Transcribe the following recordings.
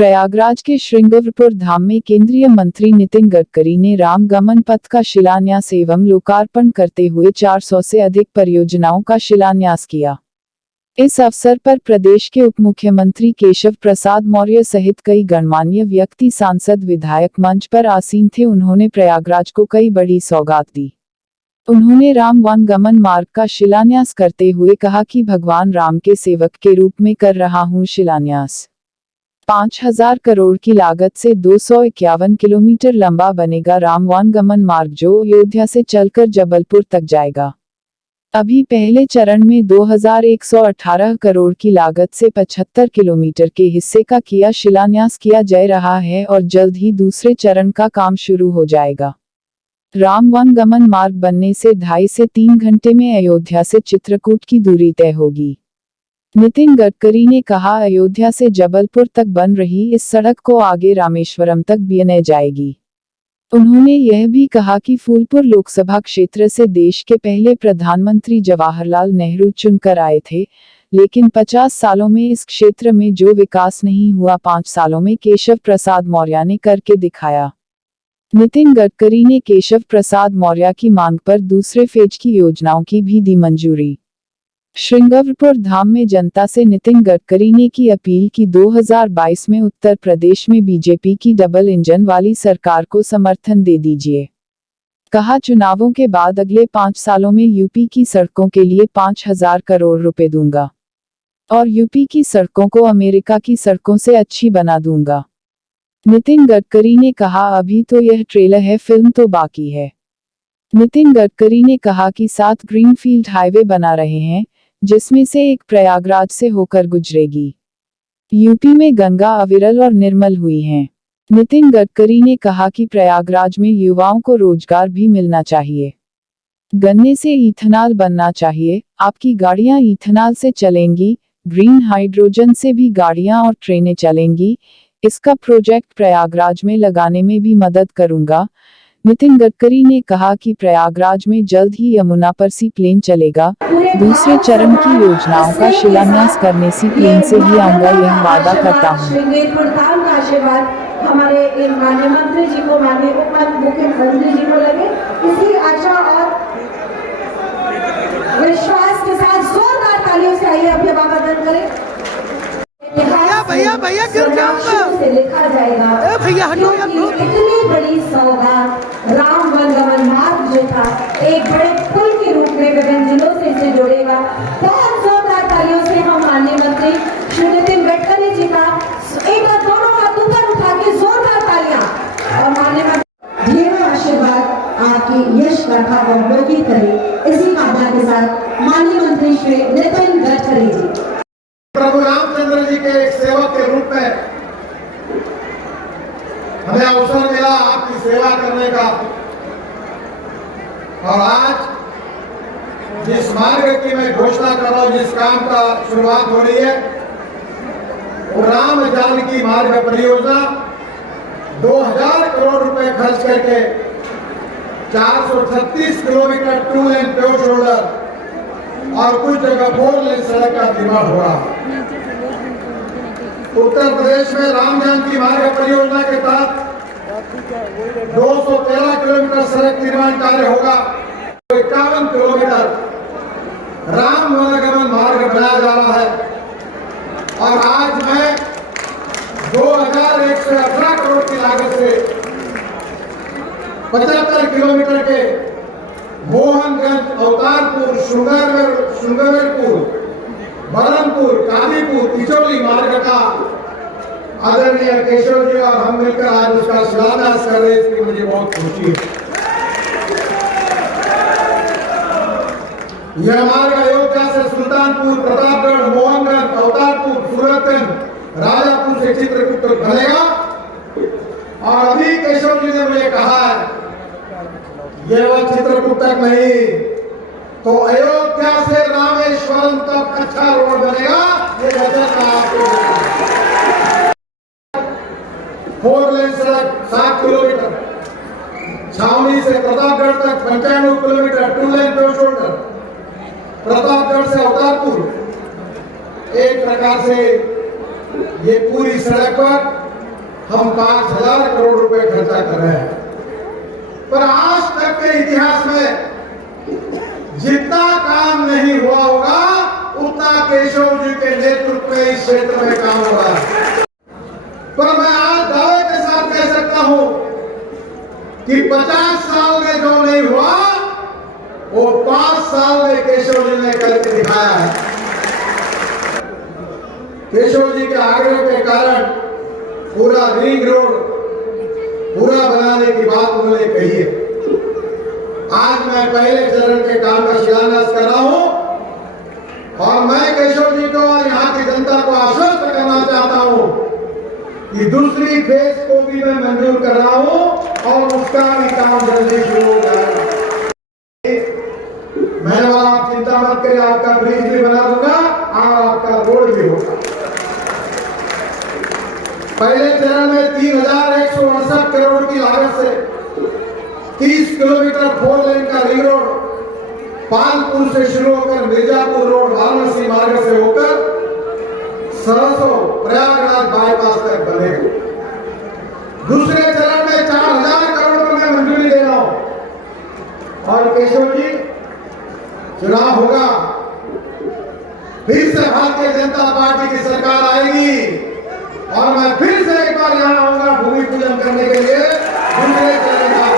प्रयागराज के श्रृंगवरपुर धाम में केंद्रीय मंत्री नितिन गडकरी ने राम गमन पथ का शिलान्यास एवं लोकार्पण करते हुए 400 से अधिक परियोजनाओं का शिलान्यास किया। इस अवसर पर प्रदेश के उप मुख्यमंत्री केशव प्रसाद मौर्य सहित कई गणमान्य व्यक्ति, सांसद, विधायक मंच पर आसीन थे। उन्होंने प्रयागराज को कई बड़ी सौगात दी। उन्होंने राम वन गमन मार्ग का शिलान्यास करते हुए कहा कि भगवान राम के सेवक के रूप में कर रहा हूं शिलान्यास। 5000 करोड़ की लागत से 251 किलोमीटर लंबा बनेगा राम वन गमन मार्ग, जो अयोध्या से चलकर जबलपुर तक जाएगा। अभी पहले चरण में 2118 करोड़ की लागत से 75 किलोमीटर के हिस्से का शिलान्यास किया जा रहा है और जल्द ही दूसरे चरण का काम शुरू हो जाएगा। राम वन गमन मार्ग बनने से 2.5 से 3 घंटे में अयोध्या से चित्रकूट की दूरी तय होगी। नितिन गडकरी ने कहा, अयोध्या से जबलपुर तक बन रही इस सड़क को आगे रामेश्वरम तक बनाई जाएगी। उन्होंने यह भी कहा कि फूलपुर लोकसभा क्षेत्र से देश के पहले प्रधानमंत्री जवाहरलाल नेहरू चुनकर आए थे, लेकिन 50 सालों में इस क्षेत्र में जो विकास नहीं हुआ, 5 सालों में केशव प्रसाद मौर्य ने करके दिखाया। नितिन गडकरी ने केशव प्रसाद मौर्य की मांग पर दूसरे फेज की योजनाओं की भी दी मंजूरी। श्रृंगवरपुर धाम में जनता से नितिन गडकरी ने की अपील कि 2022 में उत्तर प्रदेश में बीजेपी की डबल इंजन वाली सरकार को समर्थन दे दीजिए। कहा, चुनावों के बाद अगले 5 सालों में यूपी की सड़कों के लिए 5000 करोड़ रुपए दूंगा और यूपी की सड़कों को अमेरिका की सड़कों से अच्छी बना दूंगा। नितिन गडकरी ने कहा, अभी तो यह ट्रेलर है, फिल्म तो बाकी है। नितिन गडकरी ने कहा कि 7 ग्रीनफील्ड हाईवे बना रहे हैं, जिसमें से एक प्रयागराज से होकर गुजरेगी। यूपी में गंगा अविरल और निर्मल हुई हैं। नितिन गडकरी ने कहा कि प्रयागराज में युवाओं को रोजगार भी मिलना चाहिए। गन्ने से इथेनॉल बनना चाहिए, आपकी गाड़ियां इथेनॉल से चलेंगी, ग्रीन हाइड्रोजन से भी गाड़ियां और ट्रेनें चलेंगी। इसका प्रोजेक्ट प्रयागराज में लगाने में भी मदद करूंगा। नितिन गडकरी ने कहा कि प्रयागराज में जल्द ही यमुना पर सी प्लेन चलेगा। दूसरे चरण की योजनाओं का शिलान्यास करने सी प्लेन से ही आऊंगा, यह वादा करता हूँ। हमारे माननीय मंत्री जी को, माननीय उप मुख्यमंत्री जी को लगे, इसी आशा और विश्वास के साथ जोरदार तालियों से आइए अभिवादन करें। भैया भैया क्यों से लिखा जाएगा भैया हटो यार, इतनी बड़ी सौगात राम वन गमन मार्ग जो था, एक बड़े पुल के रूप में विभिन्न जिलों से इसे जोड़ेगा। बहुत जोरदार तालियों से हम माननीय मंत्री श्री नितिन गडकरी जी का एक बार दोनों हाथ ऊपर उठा के जोरदार तालियां और माननीय मंत्री ढेरों आशीर्वाद आपकी यश गाथा और वृद्धि करे। इसी कामना के साथ माननीय मंत्री श्री नितिन गडकरी जी। प्रभु रामचंद्र जी के एक सेवक के रूप में हमें अवसर मिला आपकी सेवा करने का, और आज जिस मार्ग की मैं घोषणा कर रहा हूं, जिस काम का शुरुआत हो रही है, वो राम जानकी मार्ग परियोजना 2000 करोड़ रुपए खर्च करके 436 किलोमीटर 2 लेन प्योर शोल्डर और कुछ जगह 4 लेन सड़क का निर्माण हो रहा है। उत्तर प्रदेश में राम जानकी मार्ग परियोजना के तहत 213 किलोमीटर सड़क निर्माण कार्य होगा। 51 किलोमीटर राम वनगमन मार्ग बनाया जा रहा है। और आज मैं 2118 करोड़ की लागत से 75 किलोमीटर के मोहनगंज, अवतारपुर, श्रृंगवेरपुर, बरनपुर, कादीपुर, तिचौली मार्ग का आदरणीय केशव जी और हम मिलकर आज उसका शिलान्यास कर रहे हैं, इसकी मुझे बहुत खुशी है। यह मार्ग अयोध्या से सुल्तानपुर, प्रतापगढ़, मोहनगंज, अवतारपुर, सूरतगंज, राजापुर से चित्रकूट तक बनेगा। और अभी केशव जी ने मुझे कहा है, यह वह चित्रकूट तक नहीं, तो अयोध्या से रामेश्वरम तक अच्छा रोड बनेगा। ये वचन आपको 4 लेन सड़क 7 किलोमीटर, छावनी से प्रतापगढ़ तक 95 किलोमीटर 2 लेन प्योर शोल्डर, प्रतापगढ़ से अवतारपुर, एक प्रकार से ये पूरी सड़क पर हम 5,000 करोड़ रुपए खर्चा कर रहे हैं, पर आज तक के इतिहास में जितना काम नहीं हुआ होगा उतना केशव जी के नेतृत्व में इस क्षेत्र में काम हुआ। पर मैं आज दावे के साथ कह सकता हूं कि 50 साल में जो नहीं हुआ वो 5 साल में केशव जी ने करके दिखाया है। केशव जी के आग्रह के कारण पूरा रिंग रोड पूरा बनाने की बात उन्होंने कही है। आज मैं पहले चरण के काम का शिलान्यास कर रहा हूं और मैं केशव जी को और यहाँ की जनता को आश्वस्त करना चाहता हूं कि दूसरी फेज को भी मैं मंजूर कर रहा हूं और उसका भी काम जल्दी शुरू हो जाएगा। मैं आप चिंता मत करें, आपका ब्रिज भी बना दूंगा और आपका रोड भी होगा। पहले चरण में 3,168 करोड़ की लागत से 30 किलोमीटर 4 लेन का रिंग रोड पालपुर से शुरू होकर मिर्जापुर रोड वाराणसी मार्ग से होकर सरसों प्रयागराज बाईपास तक बनेगा। दूसरे चरण में 4,000 करोड़ को मैं मंजूरी दे रहा हूं और केशव जी चुनाव होगा, फिर से भारतीय जनता पार्टी की सरकार आएगी और मैं फिर से एक बार यहां आऊंगा भूमि पूजन करने के लिए। दूसरे चरण का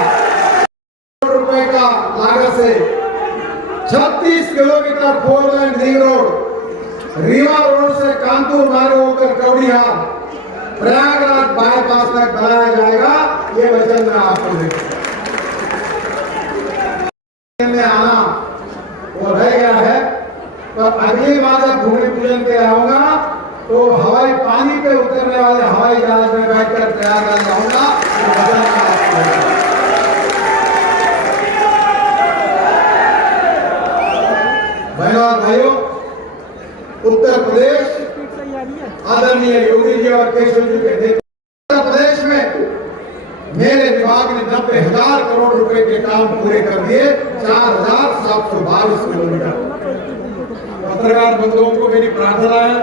रुपए का लागत से 36 किलोमीटर 4 लेन रिंग रोड रीवा रोड से कानपुर मार्ग होकर कौड़िया प्रयागराज बाईपास तक बनाया जाएगा। ये वचन मैं आपको देता में आना वो रह गया है, पर अगली बार जब भूमि पूजन पे आऊंगा तो हवाई पानी पे उतरने वाले हवाई जहाज में बैठकर प्रयागराज जाऊंगा। बहनों और भाइयों, उत्तर प्रदेश आदरणीय योगी जी और केशव जी के नेतृत्व उत्तर प्रदेश में मेरे विभाग ने 90,000 करोड़ रुपए के काम पूरे कर दिए। 4,722 किलोमीटर। पत्रकार बंधुओं को मेरी प्रार्थना है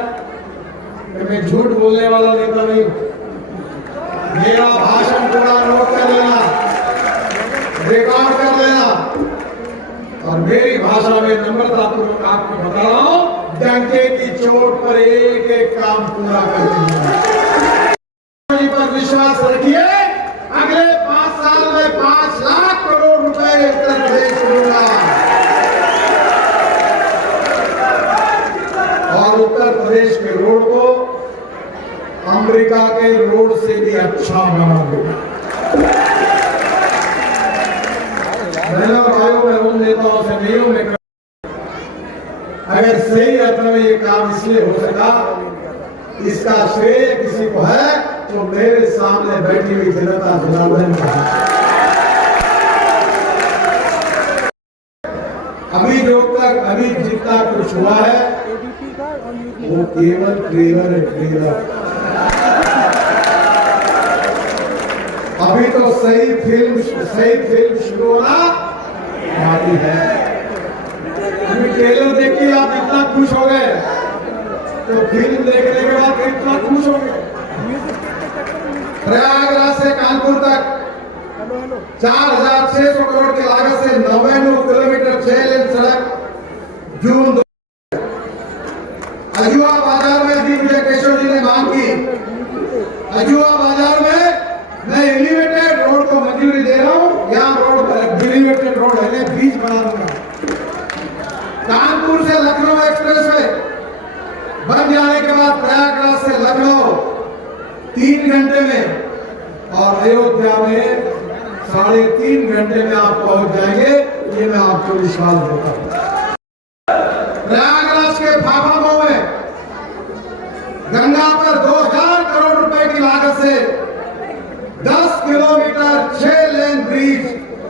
कि मैं झूठ बोलने वाला नेता नहीं हूं। मेरा भाषण पूरा नोट कर लेना, रिकॉर्ड कर लेना और मेरी भाषा में नम्रतापूर्वक आपको बता रहा हूं, डंके की चोट पर एक एक काम पूरा कर दिया। पर विश्वास रखिए, अगले 5 साल में 5 लाख करोड़ रुपए उत्तर प्रदेश दूंगा और उत्तर प्रदेश के रोड को अमेरिका के रोड से भी अच्छा बना दूंगा। बहनों भाइयों, मैं उन नेताओं से नहीं हूं, मैं अगर सही अर्थ में ये काम इसलिए हो सका, इसका श्रेय किसी को है तो मेरे सामने बैठी हुई जनता जनार्दन का। अभी जितना कुछ हुआ है वो केवल ट्रेलर है, ट्रेलर। अभी तो सही फिल्म शुरू होना बाकी है। अभी ट्रेलर देख के आप इतना खुश हो गए तो फिल्म देखने के बाद कितना खुश हो गए। प्रयागराज से कानपुर तक 4,600 करोड़ की लागत से 99 किलोमीटर 6 लेन सड़क जून 2। अजुआ बाजार में भी मुझे केशव जी ने मांग की। अजुआ बाजार में मैं एलिवेटेड रोड को मंजूरी दे रहा हूं। यहाँ रोड एलिवेटेड रोड है, ब्रिज बना दूंगा। कानपुर से लखनऊ एक्सप्रेस वे बन जाने के बाद प्रयागराज से लखनऊ 3 घंटे में और अयोध्या में 3.5 घंटे में आप पहुंच जाएंगे। ये मैं आपको विश्वास देता हूं। प्रयागराज के फाफामऊ में गंगा पर 2,000 करोड़ रुपए की लागत से 10 किलोमीटर 6 लेन ब्रिज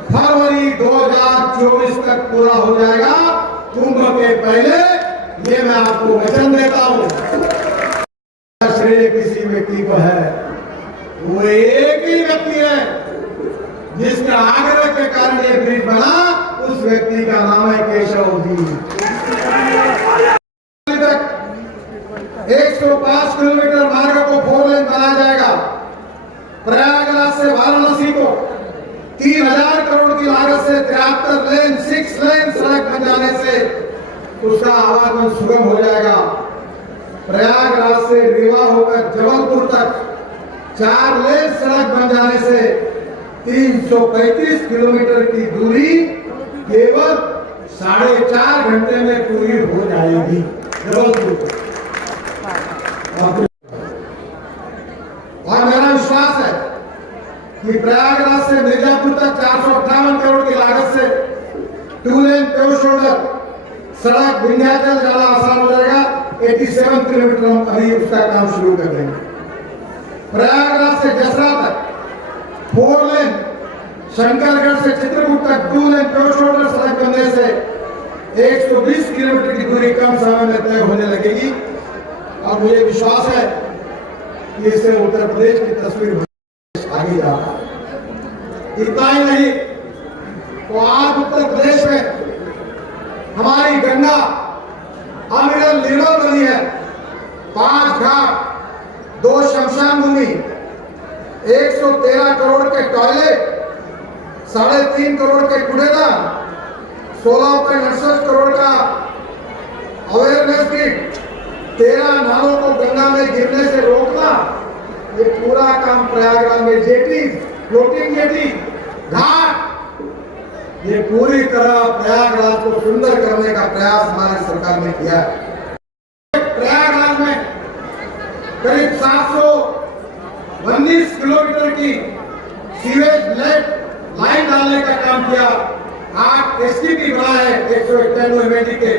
फरवरी 2024 तक पूरा हो जाएगा, कुंभ के पहले। ये मैं आपको वचन देता हूं। श्रेय किसी व्यक्ति को है, वो एक ही व्यक्ति है जिसके आग्रह के कारण ये ब्रिज बना। उस व्यक्ति का नाम है केशव जी। 105 किलोमीटर मार्ग को 4 लेन बनाया जाएगा। प्रयागराज से वाराणसी को 3000 करोड़ की लागत से 73 लेन 6 लेन सड़क बन जाने से उसका आवागमन सुगम हो जाएगा। प्रयागराज से रीवा होकर जबलपुर तक 4 लेन सड़क बन जाने से 335 किलोमीटर की दूरी केवल 4.5 घंटे में पूरी हो जाएगी। जबलपुर और मेरा विश्वास है कि प्रयागराज से मिर्जापुर तक 458 करोड़ की लागत से 2 लेन पेव शोल्डर सड़क विंध्याचल जाना आसान हो जाएगा। 87 किलोमीटर हम अभी उसका काम शुरू कर देंगे। प्रयागराज से जसरा तक 4 लेन, शंकरगढ़ से चित्रकूट तक 2 लेन पेव शोल्डर सड़क बनने से 120 किलोमीटर की दूरी कम समय में तय होने लगेगी और मुझे विश्वास है कि इससे उत्तर प्रदेश की तस्वीर आगे जा रहा है। इतना ही नहीं तो आज उत्तर प्रदेश में हमारी गंगा अविरल निर्मल बनी है। 5 घाट, 2 शमशान भूमि, 113 करोड़ के टॉयलेट, 3.5 करोड़ के कूड़ेदान, 16.68 करोड़ का अवेयरनेस किट, 13 नालों को गंगा में गिरने से रोकना, ये पूरा काम प्रयागराज में जेटी, फ्लोटिंग जेटी, घाट, ये पूरी तरह प्रयागराज को सुंदर करने का प्रयास हमारी सरकार ने किया है। प्रयागराज में करीब 719 किलोमीटर की सीवेज लाइन डालने का काम किया। 8 एसटीपी बनाए 191 एमएडी के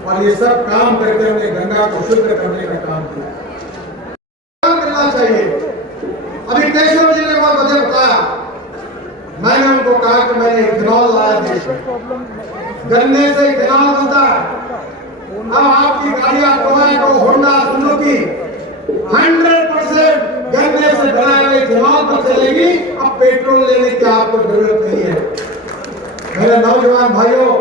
और ये सब काम करते हुए गंगा को शुद्ध करने का काम किया। करना चाहिए। अभी केशव जी ने बहुत वजह बताया, मैंने उनको कहा कि मैंने इथेनॉल लाया देश में, गन्ने से इथेनॉल बनता है। अब आपकी गाड़ियां टोयोटा, होंडा, सुजुकी 100% गन्ने से बनाए हुए इथेनॉल पर चलेगी। अब पेट्रोल लेने की आपको जरूरत नहीं है। मेरे नौजवान भाइयों,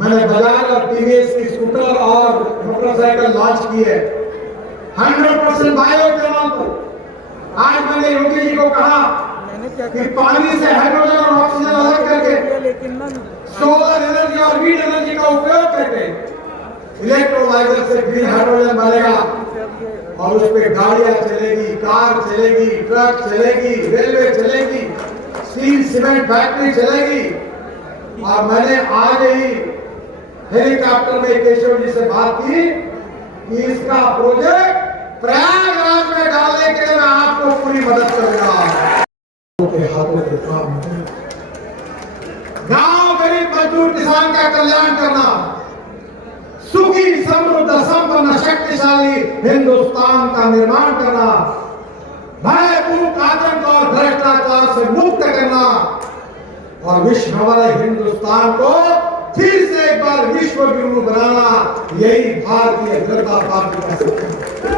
मैंने बजाज और टीवीएस की स्कूटर और मोटरसाइकिल लॉन्च की है 100% बायो इथेनॉल पर। आज मैंने योगी जी को कहा कि पानी से हाइड्रोजन और ऑक्सीजन अलग करके सोलर एनर्जी और विंड एनर्जी का उपयोग करके इलेक्ट्रोलाइजर से ग्रीन हाइड्रोजन बनेगा और उस पे गाड़ियां चलेगी, कार चलेगी, ट्रक चलेगी, रेलवे चलेगी, स्टील सीमेंट फैक्ट्री चलेगी। और मैंने आज ही हेलीकॉप्टर में केशव जी से बात की कि इसका प्रोजेक्ट प्रयागराज में डालने के लिए मैं आपको पूरी मदद करूंगा। के हाथों के काम, गांव गरीब मजदूर किसान का कल्याण करना, सुखी समृद्ध संपन्न शक्तिशाली हिंदुस्तान का निर्माण करना, भय भूख आतंक और भ्रष्टाचार से मुक्त करना और विश्व वाले हिंदुस्तान को फिर से एक बार विश्व गुरु बनाना, यही भारतीय जनता पार्टी का सपना है।